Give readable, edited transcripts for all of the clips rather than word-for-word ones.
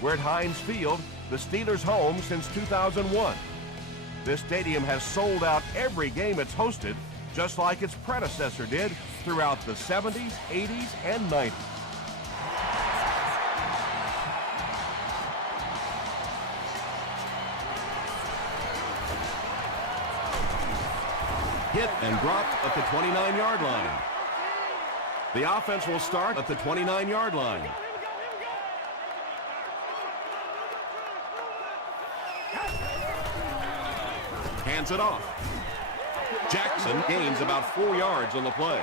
We're at Heinz Field, the Steelers' home since 2001. This stadium has sold out every game it's hosted, just like its predecessor did throughout the 70s, 80s, and 90s. Hit and dropped at the 29-yard line. The offense will start at the 29-yard line. Hands it off. Jackson gains about 4 yards on the play.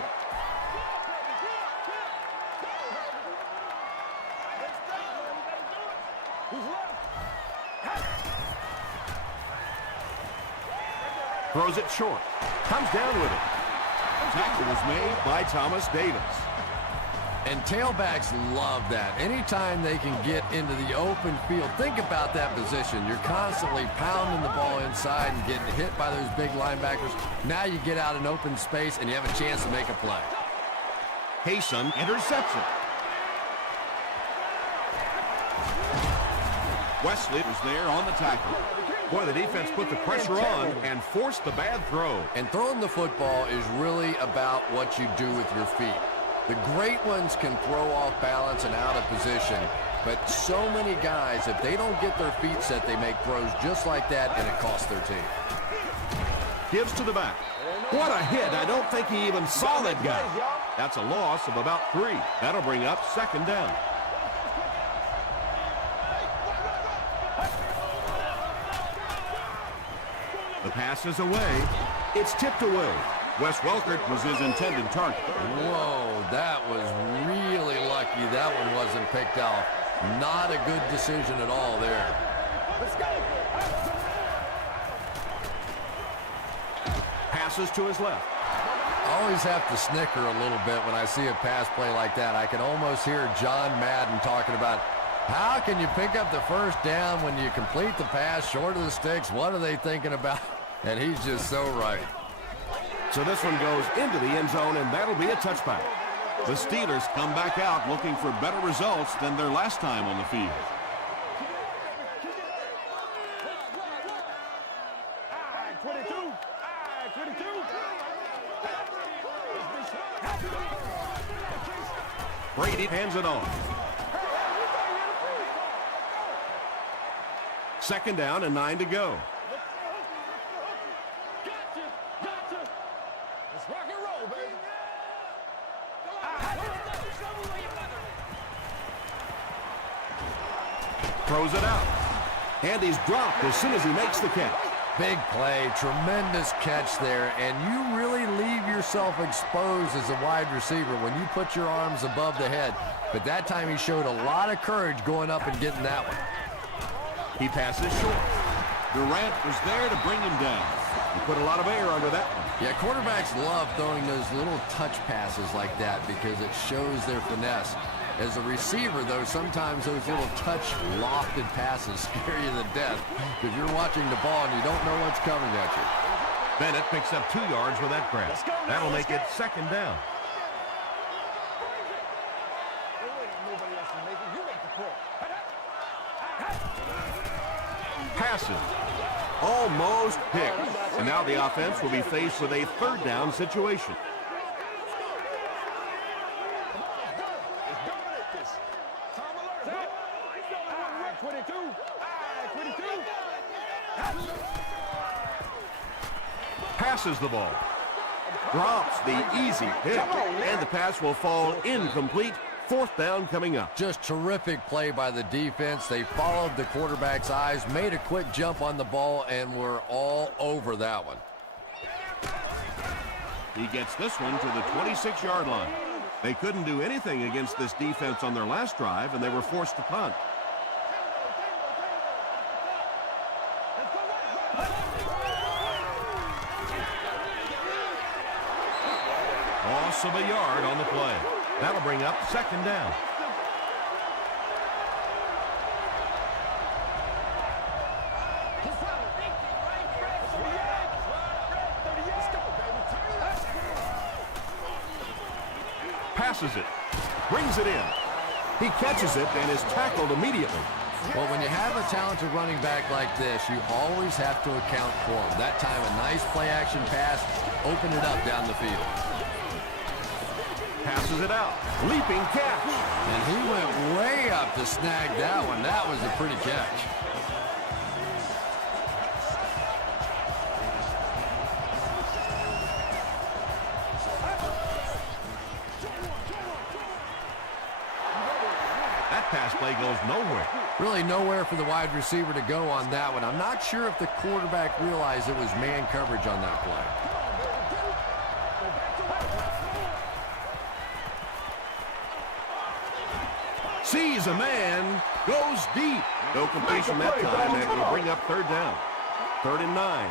Throws it short. Comes down with it. Tackle was made by Thomas Davis. And tailbacks love that. Anytime they can get into the open field, think about that position. You're constantly pounding the ball inside and getting hit by those big linebackers. Now you get out in open space and you have a chance to make a play. Hayson intercepts it. Wesley was there on the tackle. Boy, the defense put the pressure on and forced the bad throw. And throwing the football is really about what you do with your feet. The great ones can throw off balance and out of position, but so many guys, if they don't get their feet set, they make throws just like that, and it costs their team. Gives to the back. What a hit. I don't think he even saw that guy. That's a loss of about 3. That'll bring up second down. The pass is away. It's tipped away. Wes Welkert was his intended target. Whoa, that was really lucky that one wasn't picked off. Not a good decision at all there. Let's go. Passes to his left. I always have to snicker a little bit when I see a pass play like that. I can almost hear John Madden talking about how can you pick up the first down when you complete the pass short of the sticks? What are they thinking about? And he's just so right. So this one goes into the end zone, and that'll be a touchback. The Steelers come back out looking for better results than their last time on the field. Brady hands it on. Second down and 9 to go. Let's rock and roll, baby. Throws it out. And he's dropped as soon as he makes the catch. Big play, tremendous catch there, and you really leave yourself exposed as a wide receiver when you put your arms above the head. But that time he showed a lot of courage going up and getting that one. He passes short. Durant was there to bring him down. He put a lot of air under that one. Yeah, quarterbacks love throwing those little touch passes like that because it shows their finesse. As a receiver, though, sometimes those little touch lofted passes scare you to death because you're watching the ball and you don't know what's coming at you. Bennett picks up 2 yards with that grab. That'll make it second down. Passes. Almost picked. And now the offense will be faced with a third down situation. Passes the ball. Drops the easy hit. And the pass will fall incomplete. Fourth down coming up. Just terrific play by the defense. They followed the quarterback's eyes, made a quick jump on the ball, and were all over that one. He gets this one to the 26-yard line. They couldn't do anything against this defense on their last drive, and they were forced to punt. Loss of a yard on the play. That'll bring up second down. Passes it. Brings it in. He catches it and is tackled immediately. Well, when you have a talented running back like this, you always have to account for him. That time, a nice play-action pass opened it up down the field. Passes it out. Leaping catch. And he went way up to snag that one. That was a pretty catch. That pass play goes nowhere. Really nowhere for the wide receiver to go on that one. I'm not sure if the quarterback realized it was man coverage on that play. Sees a man, goes deep. No completion that time, and will bring up third down. 3rd and 9.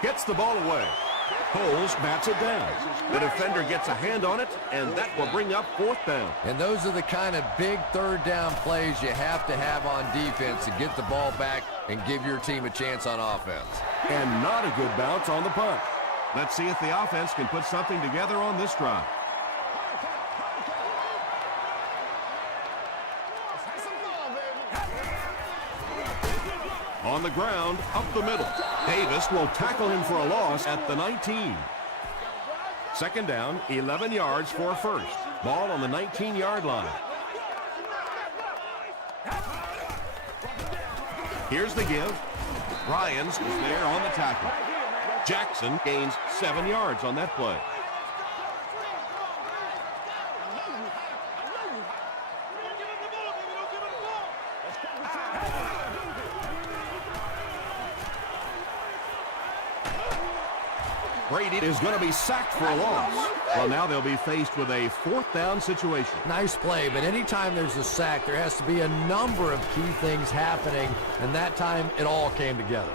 Gets the ball away. Coles bats it down. The defender gets a hand on it, and that will bring up 4th down. And those are the kind of big third down plays you have to have on defense to get the ball back and give your team a chance on offense. And not a good bounce on the punt. Let's see if the offense can put something together on this drive. On the ground, up the middle. Davis will tackle him for a loss at the 19. 2nd down, 11 yards for a first. Ball on the 19-yard line. Here's the give. Ryans is there on the tackle. Jackson gains 7 yards on that play. Brady is going to be sacked for a loss. Well, now they'll be faced with a 4th down situation. Nice play, but anytime there's a sack, there has to be a number of key things happening, and that time it all came together.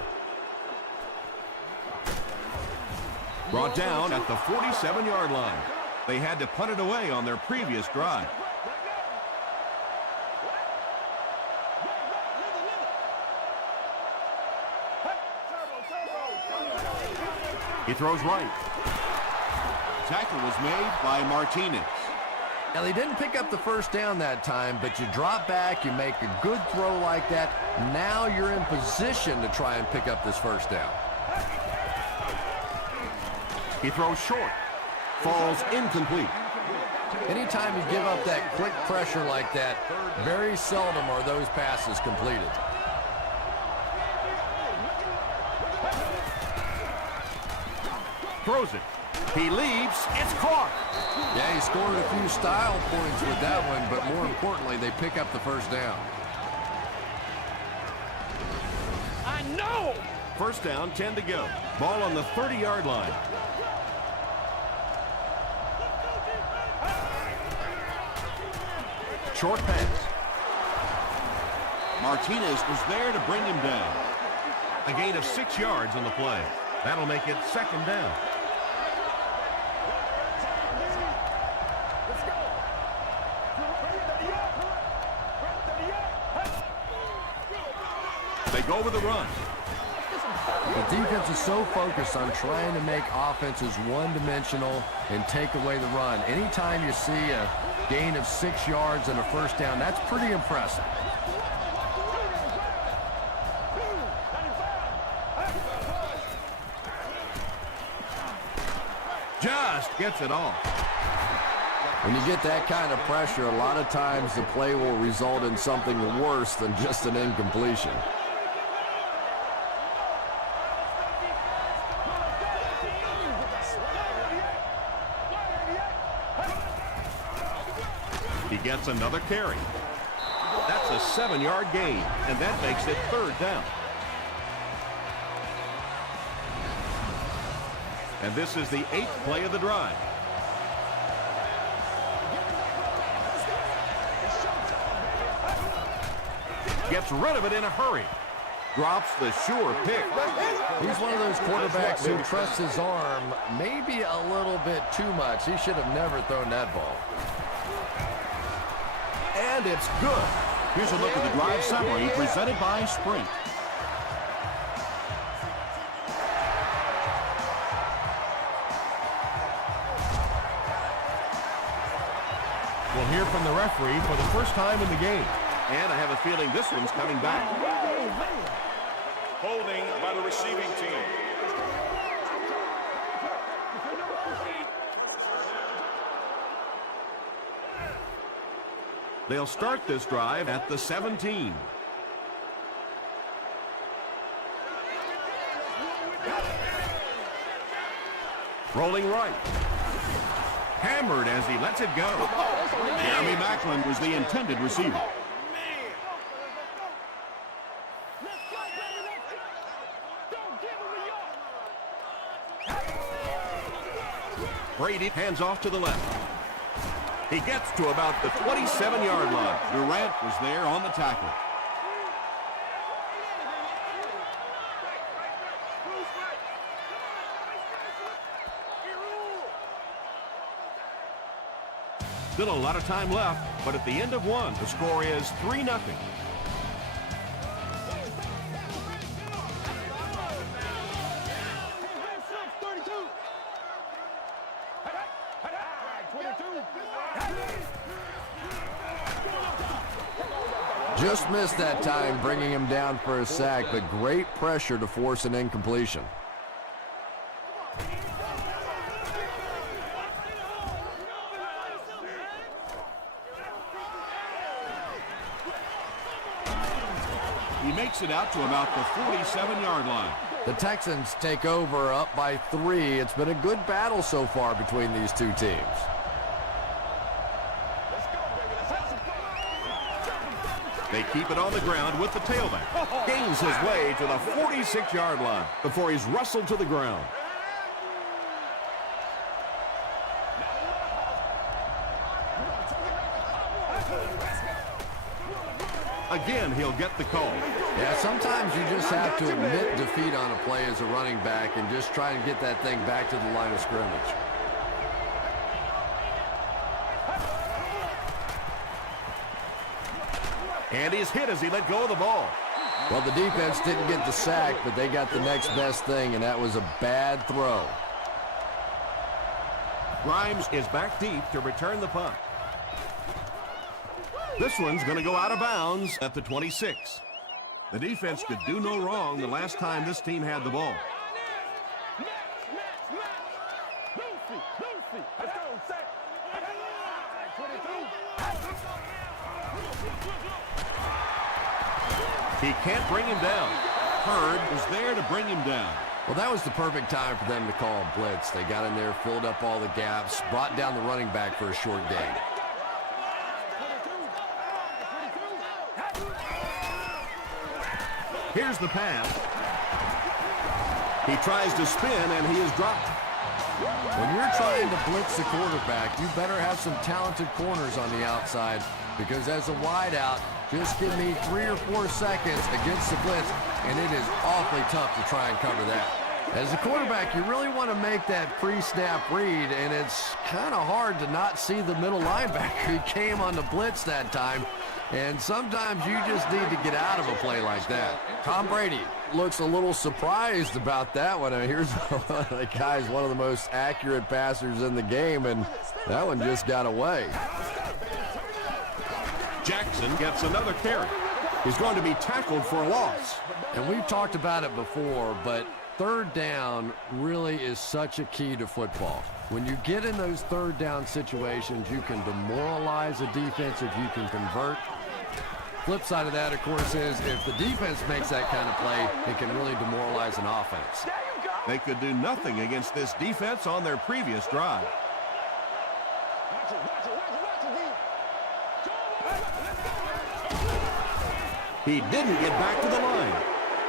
Brought down at the 47-yard line. They had to punt it away on their previous drive. He throws right. Tackle was made by Martinez. Now, they didn't pick up the first down that time, but you drop back, you make a good throw like that. Now you're in position to try and pick up this first down. He throws short. Falls incomplete. Anytime you give up that quick pressure like that, very seldom are those passes completed. Throws it. He leaps. It's caught. Yeah, he scored a few style points with that one, but more importantly, they pick up the first down. I know! First down, 10 to go. Ball on the 30-yard line. Short pass. Martinez was there to bring him down. A gain of 6 yards on the play. That'll make it 2nd down. They go with the run. The defense is so focused on trying to make offenses one-dimensional and take away the run. Anytime you see a gain of 6 yards and a first down, that's pretty impressive. Just gets it off. When you get that kind of pressure, a lot of times the play will result in something worse than just an incompletion. He gets another carry. That's a 7-yard gain, and that makes it 3rd down. And this is the 8th play of the drive. Gets rid of it in a hurry. Drops the sure pick. He's one of those quarterbacks who trusts his arm maybe a little bit too much. He should have never thrown that ball. And it's good. Here's a look at the drive summary presented by Sprint. We'll hear from the referee for the first time in the game. And I have a feeling this one's coming back. Holding by the receiving team. They'll start this drive at the 17. Rolling right. Hammered as he lets it go. Jeremy Maclin was the intended receiver. Brady hands off to the left. He gets to about the 27-yard line. Durant was there on the tackle. Still a lot of time left, but at the end of one, the score is 3-0. Just missed that time, bringing him down for a sack, but great pressure to force an incompletion. He makes it out to about the 47-yard line. The Texans take over up by 3. It's been a good battle so far between these two teams. They keep it on the ground with the tailback. Gains his way to the 46-yard line before he's wrestled to the ground. Again, he'll get the call. Yeah, sometimes you just have to admit defeat on a play as a running back and just try and get that thing back to the line of scrimmage. And he's hit as he let go of the ball. Well, the defense didn't get the sack, but they got the next best thing, and that was a bad throw. Grimes is back deep to return the punt. This one's going to go out of bounds at the 26. The defense could do no wrong the last time this team had the ball. He can't bring him down. Hurd was there to bring him down. Well, that was the perfect time for them to call a blitz. They got in there, filled up all the gaps, brought down the running back for a short gain. Here's the pass. He tries to spin, and he is dropped. When you're trying to blitz the quarterback, you better have some talented corners on the outside, because as a wideout, just give me 3 or 4 seconds against the blitz, and it is awfully tough to try and cover that. As a quarterback, you really want to make that pre-snap read, and it's kind of hard to not see the middle linebacker. He came on the blitz that time, and sometimes you just need to get out of a play like that. Tom Brady looks a little surprised about that one. And here's one of the guys, one of the most accurate passers in the game, and that one just got away. Jackson gets another carry. He's going to be tackled for a loss. And we've talked about it before, but third down really is such a key to football. When you get in those third down situations, you can demoralize a defense if you can convert. Flip side of that, of course, is if the defense makes that kind of play, it can really demoralize an offense. They could do nothing against this defense on their previous drive. He didn't get back to the line.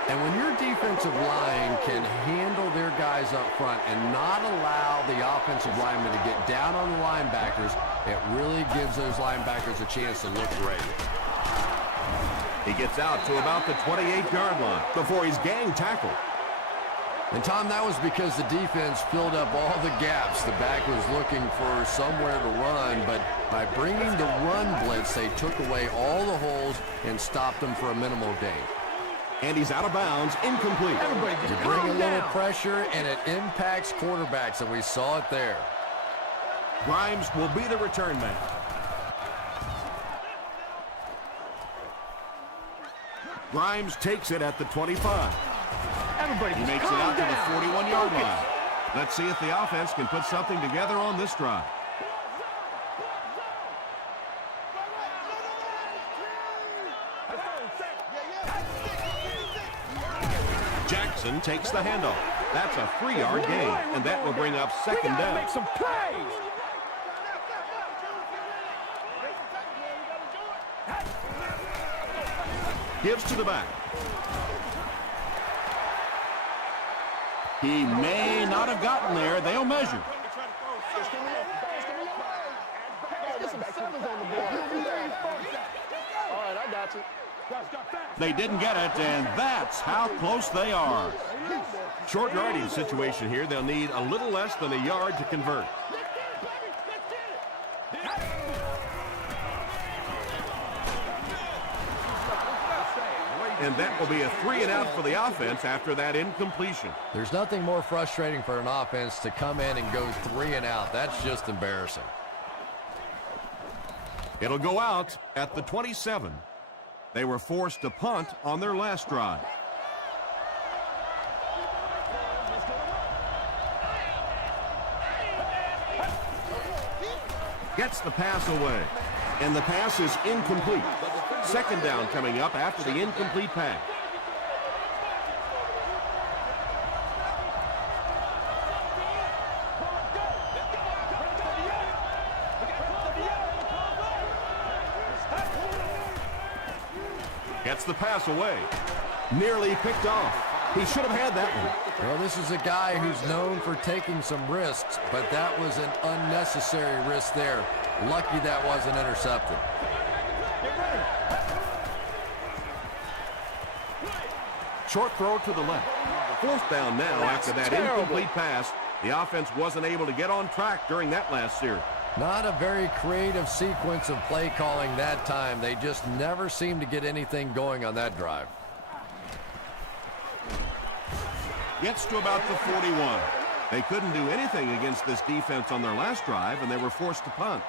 And when your defensive line can handle their guys up front and not allow the offensive linemen to get down on the linebackers, it really gives those linebackers a chance to look great. He gets out to about the 28-yard line before he's gang tackled. And, Tom, that was because the defense filled up all the gaps. The back was looking for somewhere to run, but by bringing the run blitz, they took away all the holes and stopped them for a minimal gain. And he's out of bounds, incomplete. You bring a little pressure, and it impacts quarterbacks, and we saw it there. Grimes will be the return man. Grimes takes it at the 25. Everybody He just makes it calm out to down. the 41-yard Focus. line. Let's see if the offense can put something together on this drive. Jackson takes the handoff. That's a 3-yard gain, and that will bring up We second gotta down. make some plays. Gives to the back. He may not have gotten there. They'll measure. All right, I got you. They didn't get it, and that's how close they are. Short yardage situation here. They'll need a little less than a yard to convert. And that will be a 3-and-out for the offense after that incompletion. There's nothing more frustrating for an offense to come in and go 3-and-out. That's just embarrassing. It'll go out at the 27. They were forced to punt on their last drive. Gets the pass away. And the pass is incomplete. Second down coming up after the incomplete pass. Gets the pass away. Nearly picked off. He should have had that one. Well, this is a guy who's known for taking some risks, but that was an unnecessary risk there. Lucky that wasn't intercepted. Short throw to the left. Fourth down now after that incomplete pass. The offense wasn't able to get on track during that last series. Not a very creative sequence of play calling that time. They just never seemed to get anything going on that drive. Gets to about the 41. They couldn't do anything against this defense on their last drive, and they were forced to punt.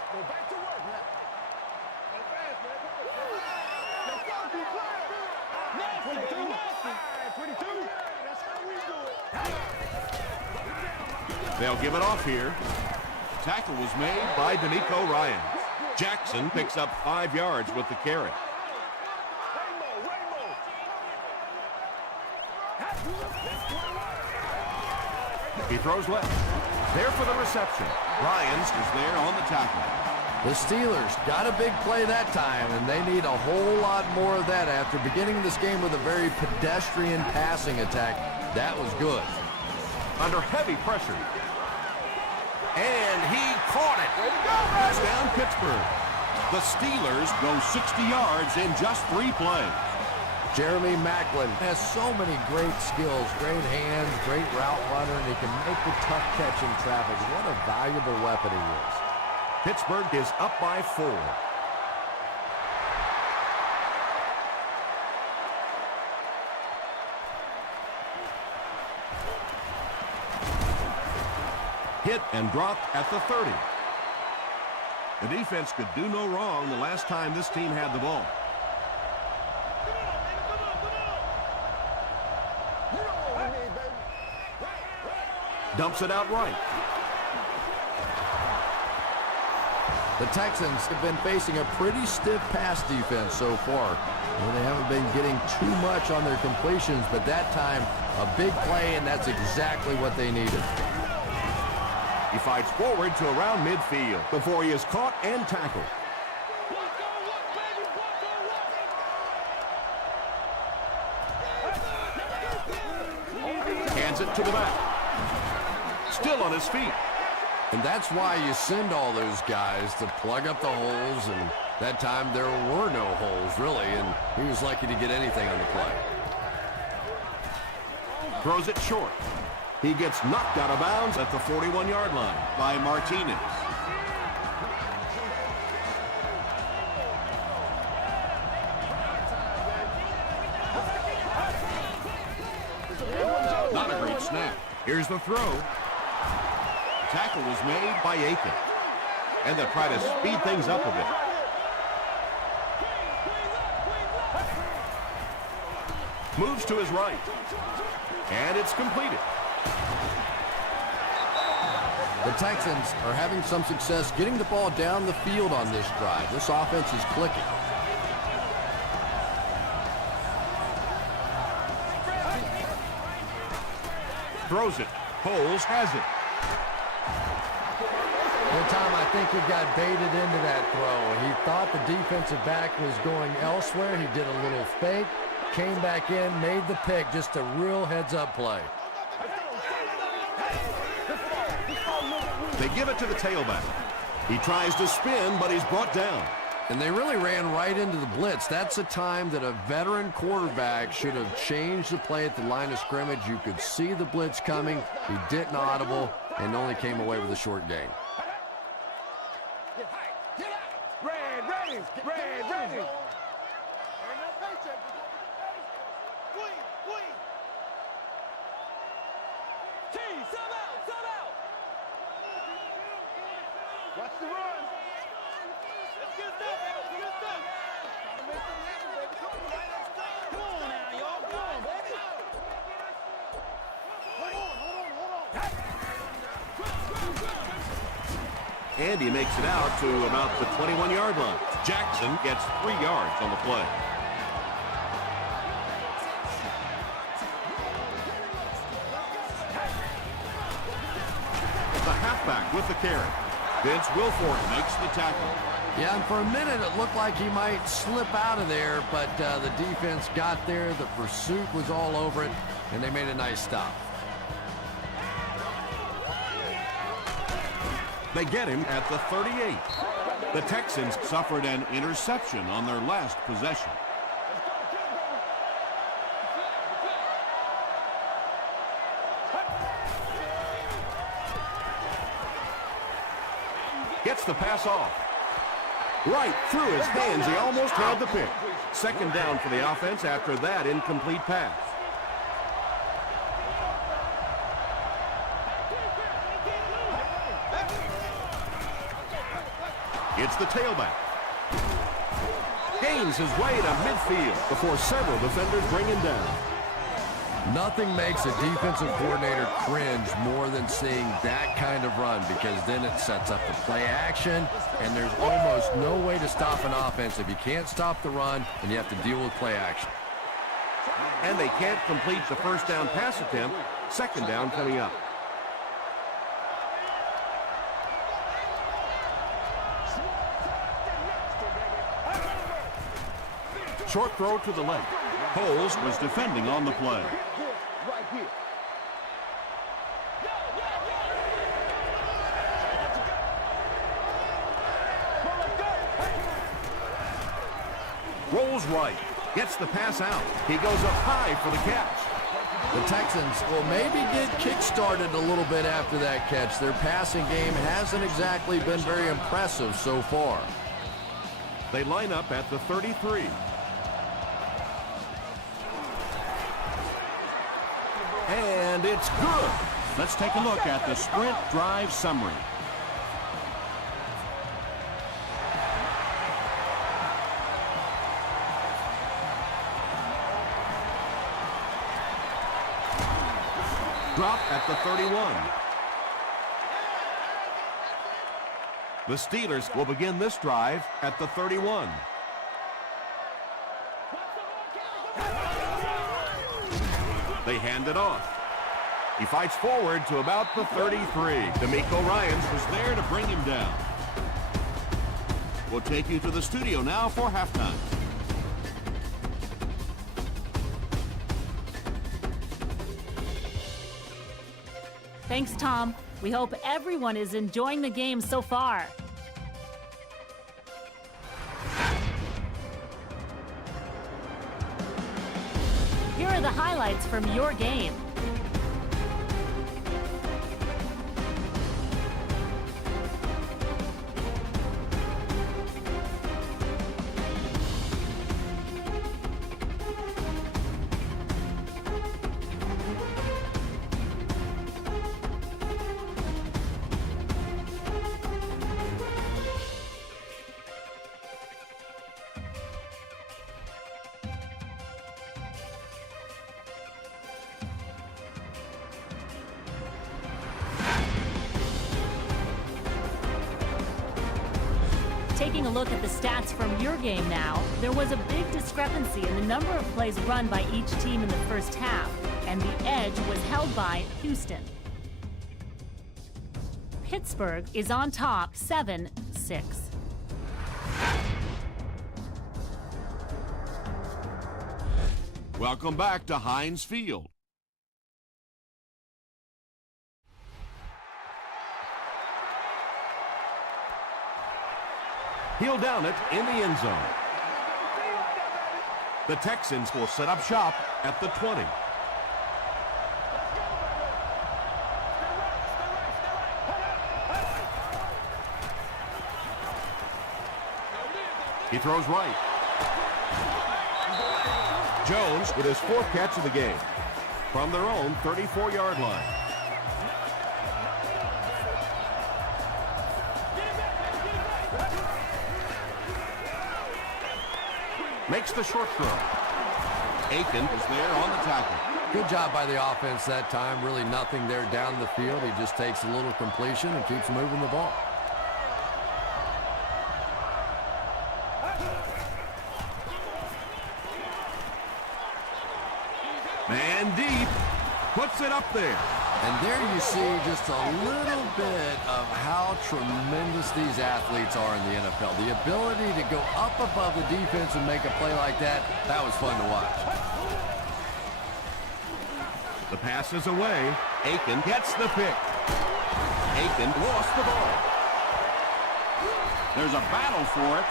They'll give it off here. Tackle was made by D'Amico Ryans. Jackson picks up 5 yards with the carry. He throws left. There for the reception. Ryans is there on the tackle. The Steelers got a big play that time, and they need a whole lot more of that after beginning this game with a very pedestrian passing attack. That was good. Under heavy pressure. And he caught it. Touchdown, Pittsburgh. The Steelers go 60 yards in just 3 plays. Jeremy Maclin has so many great skills, great hands, great route runner, and he can make the tough catch in traffic. What a valuable weapon he is. Pittsburgh is up by 4. Hit and dropped at the 30. The defense could do no wrong the last time this team had the ball. Dumps it out right. The Texans have been facing a pretty stiff pass defense so far. Well, they haven't been getting too much on their completions, but that time, a big play, and that's exactly what they needed. He fights forward to around midfield before he is caught and tackled. Hands it to the back. Still on his feet. And that's why you send all those guys to plug up the holes, and that time there were no holes, really, and he was lucky to get anything on the play. Throws it short. He gets knocked out of bounds at the 41-yard line by Martinez. Not a great snap. Here's the throw. Tackle was made by Aiken. And they'll try to speed things up a bit. Moves to his right. And it's completed. The Texans are having some success getting the ball down the field on this drive. This offense is clicking. Throws it. Holes has it. Well, Tom, I think he got baited into that throw. He thought the defensive back was going elsewhere. He did a little fake, came back in, made the pick. Just a real heads-up play. They give it to the tailback. He tries to spin, but he's brought down. And they really ran right into the blitz. That's a time that a veteran quarterback should have changed the play at the line of scrimmage. You could see the blitz coming. He didn't audible and only came away with a short gain. Watch the run. Let's get that, baby. Let's get that. Trying to make them happen, baby. Come on now, y'all. Come on, baby. Hold on. Andy makes it out to about the 21-yard line. Jackson gets 3 yards on the play. The halfback with the carry. Vince Wilfork makes the tackle. Yeah, and for a minute it looked like he might slip out of there, but the defense got there. The pursuit was all over it, and they made a nice stop. They get him at the 38. The Texans suffered an interception on their last possession. Gets the pass off. Right through his hands. He almost had the pick. Second down for the offense after that incomplete pass. It's the tailback. Gains his way to midfield before several defenders bring him down. Nothing makes a defensive coordinator cringe more than seeing that kind of run, because then it sets up the play action, and there's almost no way to stop an offense if you can't stop the run and you have to deal with play action. And they can't complete the first down pass attempt. Second down coming up. Short throw to the left. Holes was defending on the play. Right here. Rolls right. Gets the pass out. He goes up high for the catch. The Texans will maybe get kick-started a little bit after that catch. Their passing game hasn't exactly been very impressive so far. They line up at the 33. And it's good. Let's take a look at the sprint drive summary. Drop at the 31. The Steelers will begin this drive at the 31. They hand it off. He fights forward to about the 33. D'Amico Ryans was there to bring him down. We'll take you to the studio now for halftime. Thanks, Tom. We hope everyone is enjoying the game so far. Here are the highlights from your game. Taking a look at the stats from your game now, there was a big discrepancy in the number of plays run by each team in the first half, and the edge was held by Houston. Pittsburgh is on top 7-6. Welcome back to Heinz Field. He'll down it in the end zone. The Texans will set up shop at the 20. He throws right. Jones with his 4th catch of the game from their own 34-yard line. Makes the short throw. Aiken is there on the tackle. Good job by the offense that time. Really nothing there down the field. He just takes a little completion and keeps moving the ball. Man deep. Puts it up there. And there you see just a little bit of how tremendous these athletes are in the NFL. The ability to go up above the defense and make a play like that, that was fun to watch. The pass is away. Aiken gets the pick. Aiken lost the ball. There's a battle for it.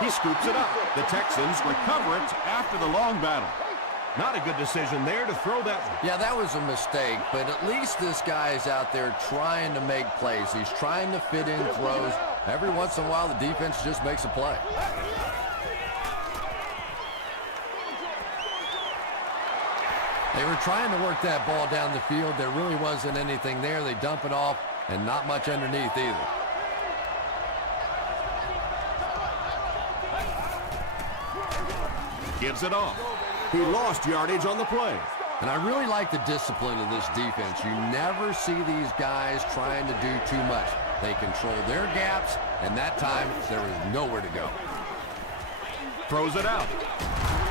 He scoops it up. The Texans recover it after the long battle. Not a good decision there to throw that. Yeah, that was a mistake, but at least this guy is out there trying to make plays. He's trying to fit in throws. Every once in a while, the defense just makes a play. They were trying to work that ball down the field. There really wasn't anything there. They dump it off, and not much underneath either. Gives it off. He lost yardage on the play. And I really like the discipline of this defense. You never see these guys trying to do too much. They control their gaps, and that time there was nowhere to go. Throws it out.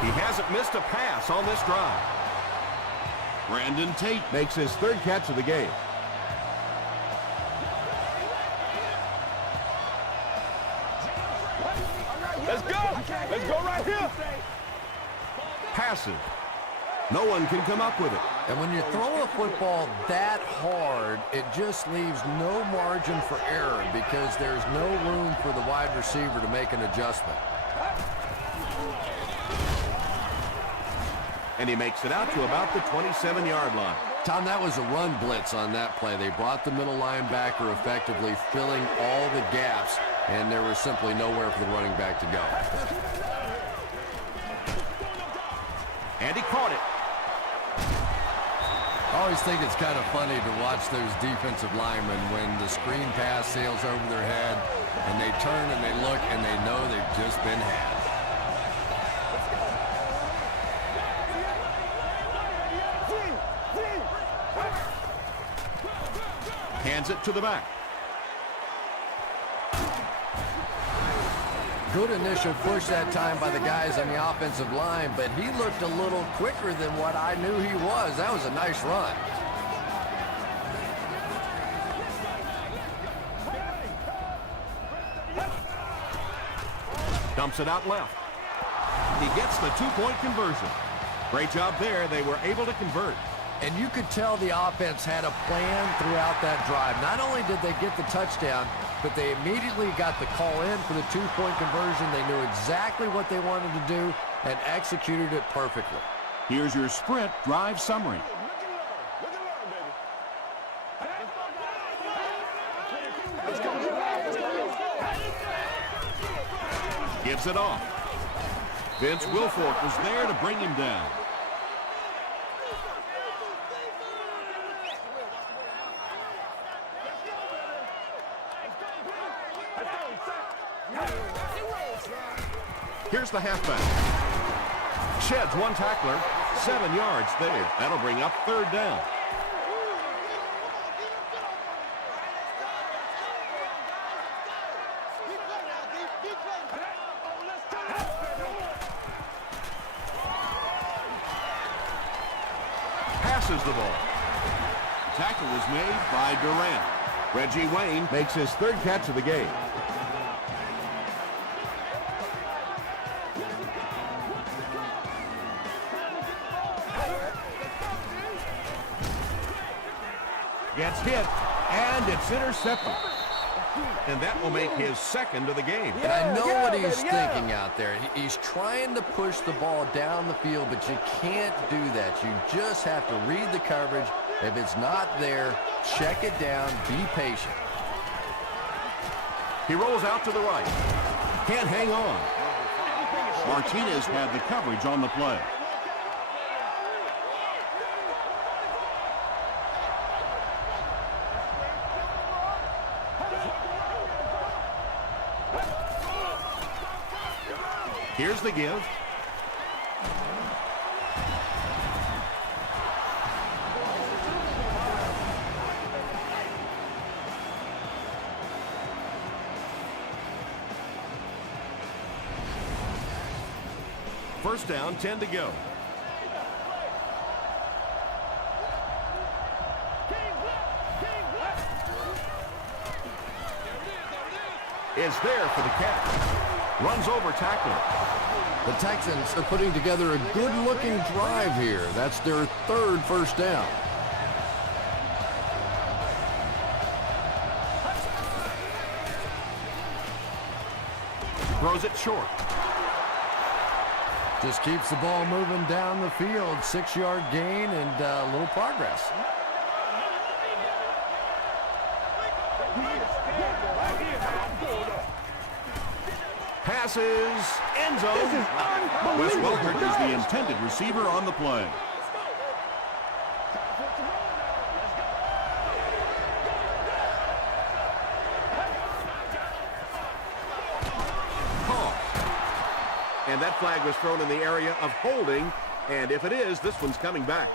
He hasn't missed a pass on this drive. Brandon Tate makes his 3rd catch of the game. Let's go! Let's go right here! Passive. No one can come up with it. And when you throw a football that hard, it just leaves no margin for error because there's no room for the wide receiver to make an adjustment. And he makes it out to about the 27-yard line. Tom, that was a run blitz on that play. They brought the middle linebacker effectively filling all the gaps, and there was simply nowhere for the running back to go. And he caught it. I always think it's kind of funny to watch those defensive linemen when the screen pass sails over their head and they turn and they look and they know they've just been had. Hands it to the back. Good initial push that time by the guys on the offensive line, but he looked a little quicker than what I knew he was. That was a nice run. Dumps it out left. He gets the 2-point conversion. Great job there. They were able to convert. And you could tell the offense had a plan throughout that drive. Not only did they get the touchdown, but they immediately got the call in for the 2-point conversion. They knew exactly what they wanted to do and executed it perfectly. Here's your sprint drive summary. Gives it off. Vince Wilfork was there to bring him down. Here's the halfback. Sheds one tackler, 7 yards there. That'll bring up 3rd down. passes the ball. Tackle was made by Durant. Reggie Wayne makes his third catch of the game. Gets hit, and it's intercepted. And that will make his second of the game. And I know what he's thinking out there. He's trying to push the ball down the field, but you can't do that. You just have to read the coverage. If it's not there, check it down, be patient. He rolls out to the right. Can't hang on. Martinez had the coverage on the play. Here's the give. First down, 10 to go. Is there for the catch. Runs over tackler. The Texans are putting together a good-looking drive here. That's their third first down. Throws it short. Just keeps the ball moving down the field. 6-yard gain and a little progress. Passes, end zone. Wes Welker is the intended receiver on the play. And that flag was thrown in the area of holding. And if it is, this one's coming back.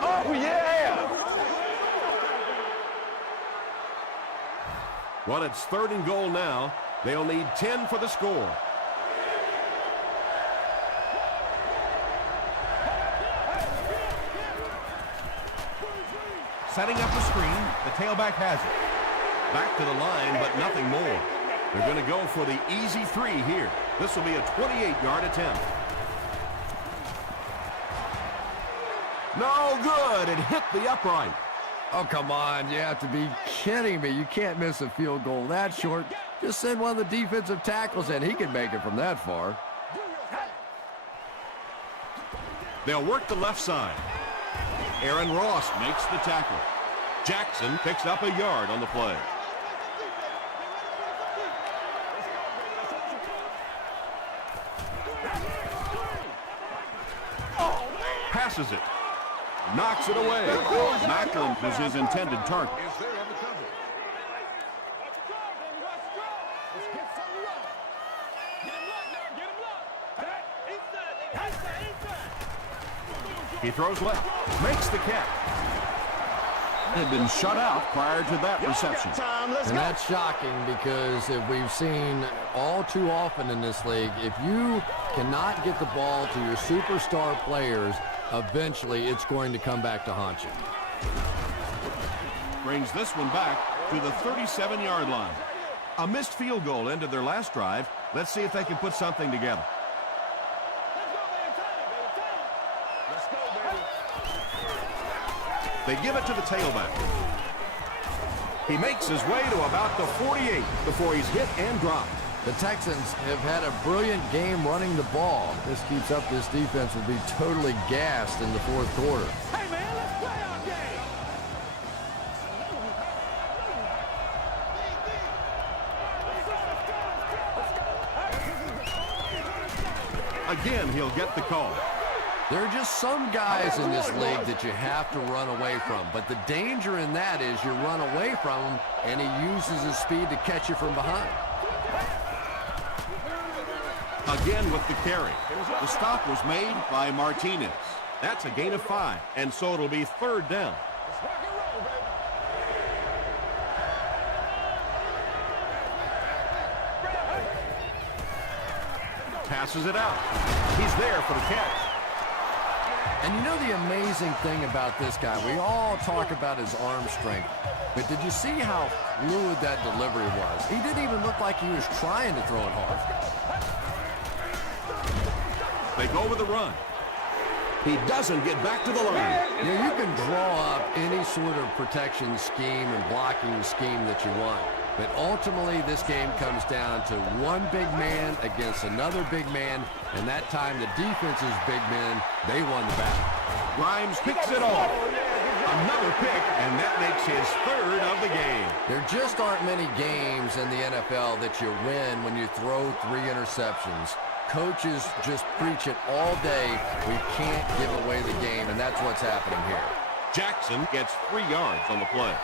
Oh, yeah! Well, it's third and goal now. They'll need 10 for the score. Setting up the screen. The tailback has it. Back to the line, but nothing more. They're going to go for the easy 3 here. This will be a 28-yard attempt. No good. It hit the upright. Oh, come on. You have to be kidding me. You can't miss a field goal that short. Just send one of the defensive tackles in. He can make it from that far. They'll work the left side. Aaron Ross makes the tackle. Jackson picks up a yard on the play. Passes it. Knocks it away. Macklin was his intended target. He throws left. Makes the catch. Had been shut out prior to that reception. And that's shocking because if we've seen all too often in this league, if you cannot get the ball to your superstar players, eventually it's going to come back to haunt you. Brings this one back to the 37-yard line. A missed field goal ended their last drive. Let's see if they can put something together. They give it to the tailback. He makes his way to about the 48 before he's hit and dropped. The Texans have had a brilliant game running the ball. This keeps up, this defense will be totally gassed in the fourth quarter. Hey, man, let's play our game. Again, he'll get the call. There are just some guys in this league that you have to run away from. But the danger in that is you run away from him, and he uses his speed to catch you from behind. Again with the carry. The stop was made by Martinez. That's a gain of 5, and so it'll be third down. Passes it out. He's there for the catch. And you know the amazing thing about this guy, we all talk about his arm strength, but did you see how fluid that delivery was? He didn't even look like he was trying to throw it hard. They go with the run. He doesn't get back to the line. You know, you can draw up any sort of protection scheme and blocking scheme that you want, but ultimately this game comes down to one big man against another big man, and that time the defense's big men, they won the battle. Grimes picks it off. Another pick, and that makes his third of the game. There just aren't many games in the NFL that you win when you throw 3 interceptions. Coaches just preach it all day. We can't give away the game, and that's what's happening here. Jackson gets 3 yards on the play.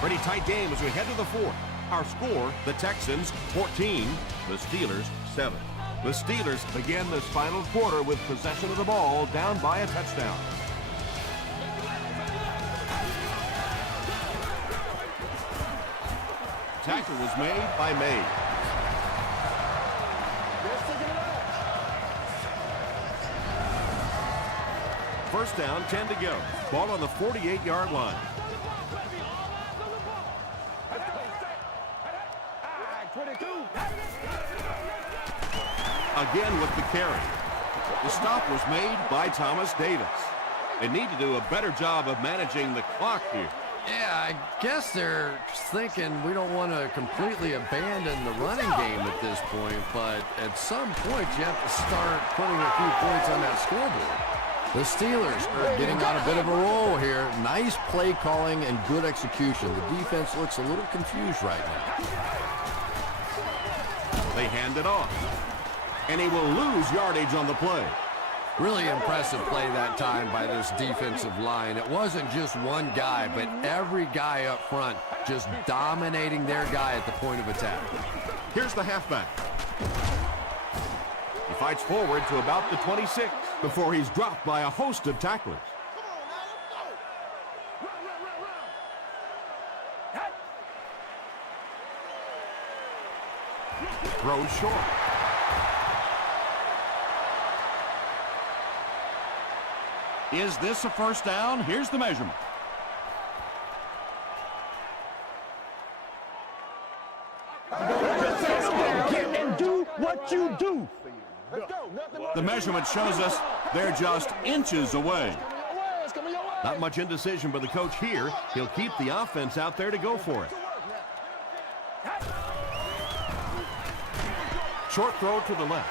Pretty tight game as we head to the 4th. Our score, the Texans 14, the Steelers 7. The Steelers begin this final quarter with possession of the ball, down by a touchdown. Tackle was made by May. First down, 10 to go. Ball on the 48-yard line. Again with the carry. The stop was made by Thomas Davis. They need to do a better job of managing the clock here. Yeah, I guess they're thinking we don't want to completely abandon the running game at this point, but at some point you have to start putting a few points on that scoreboard. The Steelers are getting on a bit of a roll here. Nice play calling and good execution. The defense looks a little confused right now. They hand it off. And he will lose yardage on the play. Really impressive play that time by this defensive line. It wasn't just one guy, but every guy up front just dominating their guy at the point of attack. Here's the halfback. He fights forward to about the 26 before he's dropped by a host of tacklers. Throws short. Is this a first down? Here's the measurement. And do what you do. The measurement shows us they're just inches away. Not much indecision by the coach here. He'll keep the offense out there to go for it. Short throw to the left.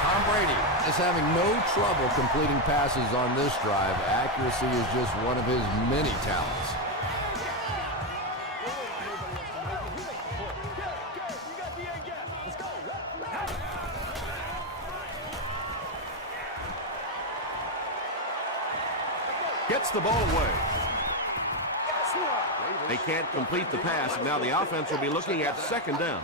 Tom Brady is having no trouble completing passes on this drive. Accuracy is just one of his many talents. Gets the ball away. They can't complete the pass, and now the offense will be looking at second down.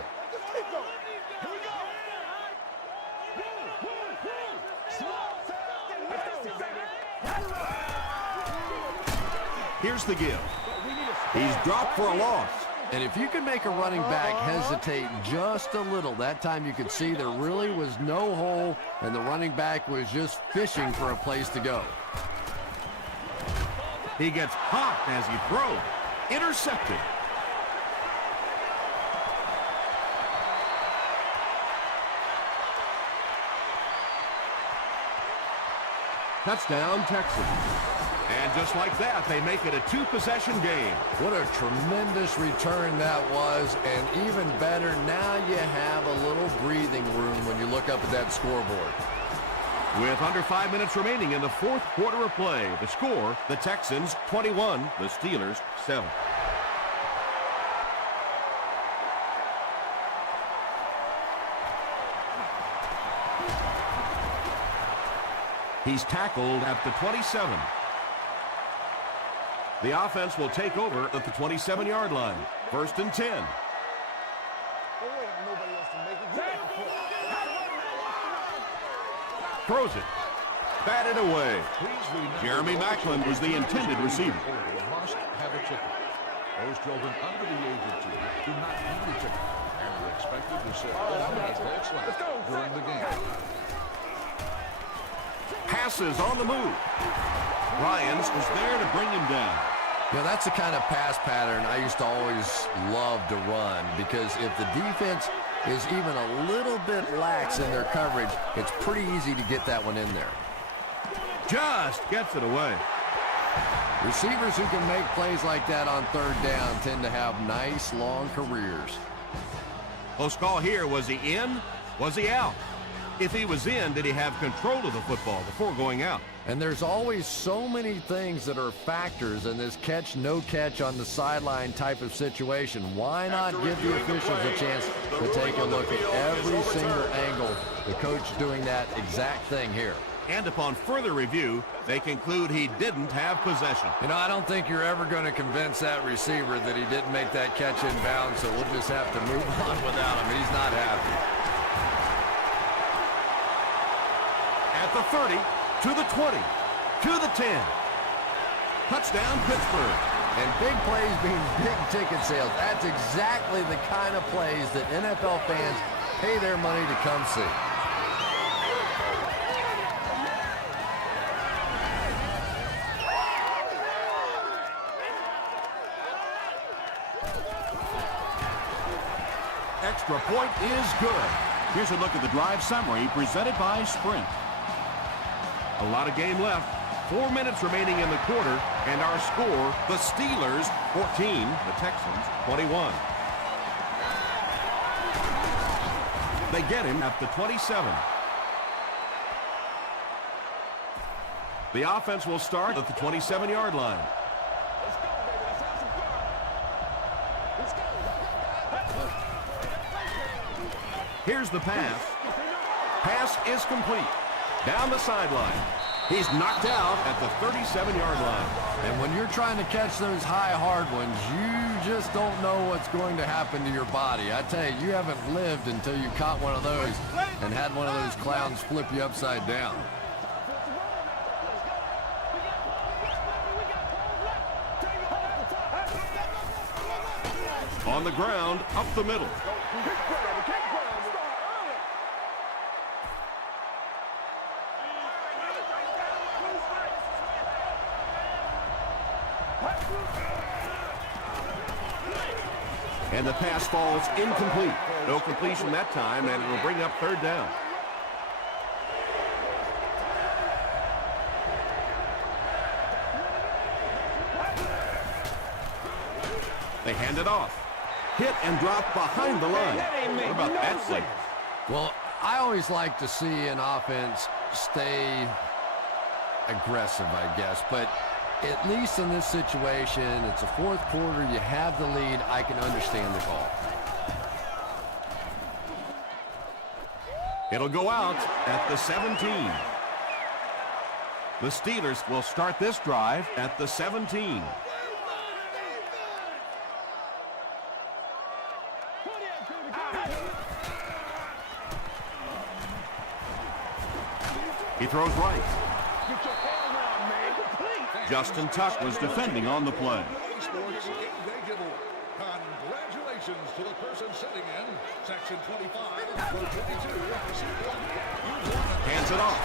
Here's the give. He's dropped for a loss. And if you can make a running back hesitate just a little, that time you could see there really was no hole, and the running back was just fishing for a place to go. He gets hot as he throws. Intercepted. Touchdown, Texans. And just like that, they make it a 2-possession game. What a tremendous return that was, and even better, now you have a little breathing room when you look up at that scoreboard. With under 5 minutes remaining in the 4th quarter of play, the score, the Texans 21, the Steelers 7. He's tackled at the 27. The offense will take over at the 27-yard line. 1st and 10. Throws it. Batted away. Jeremy Maclin was the intended receiver. Those children under the age of 2 do not need a ticket and are expected to sit on the flat slab during the game. Passes on the move. Ryans is there to bring him down. You know, that's the kind of pass pattern I used to always love to run, because if the defense is even a little bit lax in their coverage, it's pretty easy to get that one in there. Just gets it away. Receivers who can make plays like that on third down tend to have nice, long careers. Close call here. Was he in? Was he out? If he was in, did he have control of the football before going out? And there's always so many things that are factors in this catch, no catch on the sideline type of situation. Why not give the officials a chance to take a look at every single angle? The coach doing that exact thing here. And upon further review, they conclude he didn't have possession. You know, I don't think you're ever going to convince that receiver that he didn't make that catch in bounds, so we'll just have to move on without him. He's not happy. At the 30, to the 20, to the 10. Touchdown, Pittsburgh. And big plays being big ticket sales. That's exactly the kind of plays that NFL fans pay their money to come see. Extra point is good. Here's a look at the drive summary presented by Sprint. A lot of game left. 4 minutes remaining in the quarter, and our score, the Steelers 14, the Texans 21. They get him at the 27. The offense will start at the 27-yard line. Here's the pass. Pass is complete. Down the sideline. He's knocked out at the 37-yard line. And when you're trying to catch those high, hard ones, you just don't know what's going to happen to your body. I tell you, you haven't lived until you caught one of those and had one of those clowns flip you upside down. On the ground, up the middle. And the pass falls incomplete. No completion that time, and it will bring up third down. They hand it off. Hit and drop behind the line. What about that play? Well, I always like to see an offense stay aggressive, I guess. But at least in this situation, it's a fourth quarter, you have the lead, I can understand the call. It'll go out at the 17. The Steelers will start this drive at the 17. He throws right. Justin Tuck was defending on the play. Congratulations to the person sitting in section 25 for 22. Hands it off.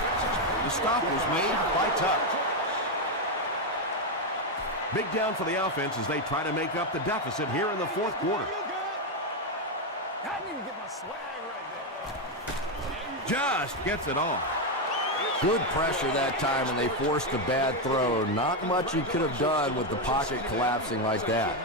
The stop was made by Tuck. Big down for the offense as they try to make up the deficit here in the fourth quarter. I need to get my swag right there. Just gets it off. Good pressure that time, and they forced a bad throw. Not much he could have done with the pocket collapsing like that.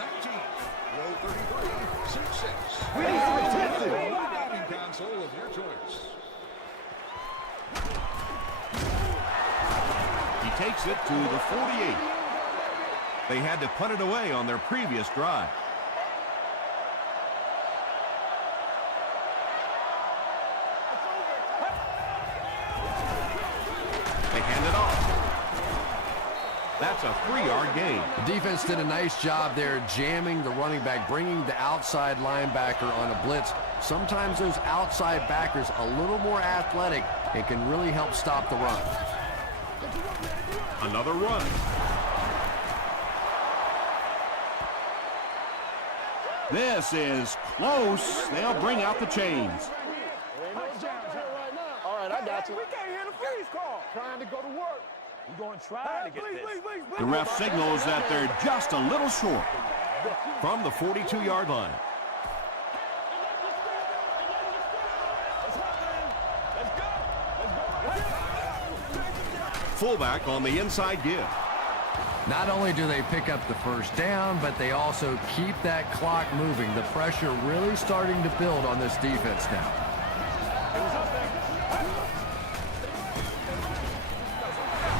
He takes it to the 48. They had to punt it away on their previous drive. They hand it off. That's a 3-yard gain. The defense did a nice job there jamming the running back, bringing the outside linebacker on a blitz. Sometimes those outside backers a little more athletic and can really help stop the run. Another run. This is close. They'll bring out the chains. There ain't no jams here right now. All right, I got you. We can't hear the freeze call. Trying to go to work. We're going to try to get this. The ref signals that they're just a little short. From the 42-yard line. Fullback on the inside give. Not only do they pick up the first down, but they also keep that clock moving. The pressure really starting to build on this defense now.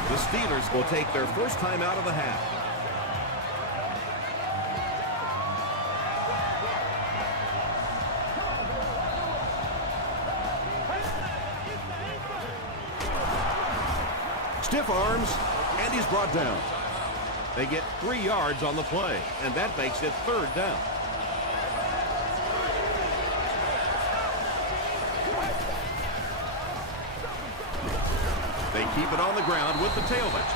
The Steelers will take their first time out of the half. Stiff arms, and he's brought down. They get 3 yards on the play, and that makes it 3rd down. They keep it on the ground with the tailback.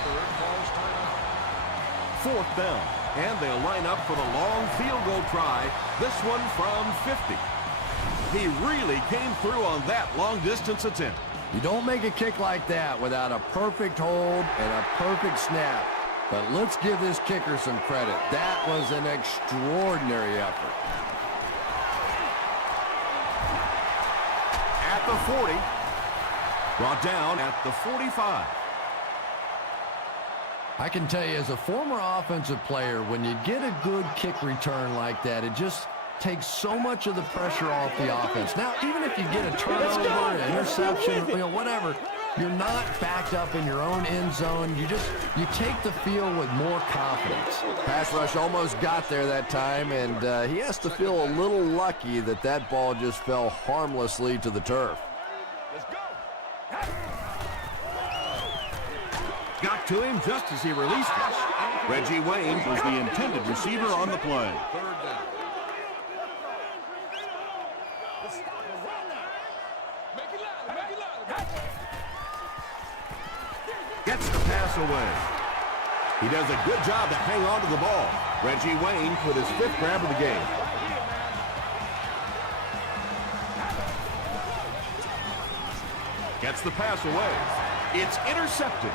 4th down, and they'll line up for the long field goal try, this one from 50. He really came through on that long-distance attempt. You don't make a kick like that without a perfect hold and a perfect snap. But let's give this kicker some credit. That was an extraordinary effort. At the 40. Brought down at the 45. I can tell you, as a former offensive player, when you get a good kick return like that, it just takes so much of the pressure off the offense. Now, even if you get a turnover, an interception, whatever, you're not backed up in your own end zone. You take the field with more confidence. Pass rush almost got there that time, and he has to feel a little lucky that that ball just fell harmlessly to the turf. Got to him just as he released it. Reggie Wayne was the intended receiver on the play. 3rd down. Gets the pass away. He does a good job to hang on to the ball. Reggie Wayne with his 5th grab of the game. Gets the pass away. It's intercepted.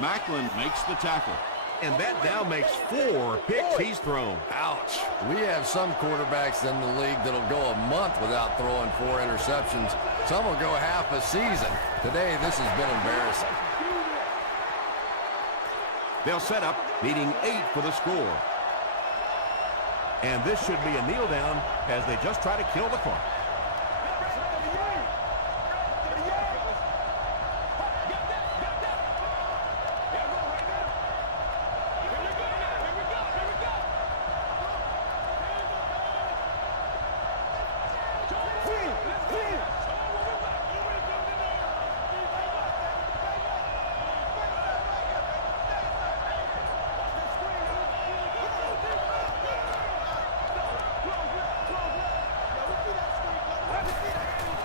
Macklin makes the tackle. And that now makes 4 picks he's thrown. Ouch. We have some quarterbacks in the league that'll go a month without throwing 4 interceptions. Some will go half a season. Today, this has been embarrassing. They'll set up, needing 8 for the score. And this should be a kneel down as they just try to kill the clock.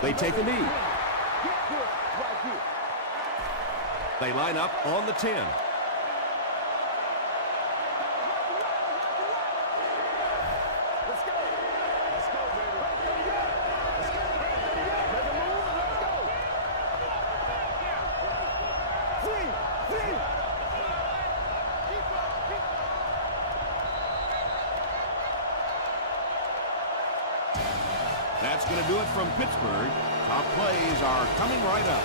They take a knee. They line up on the 10. That's going to do it from Pittsburgh. Top plays are coming right up.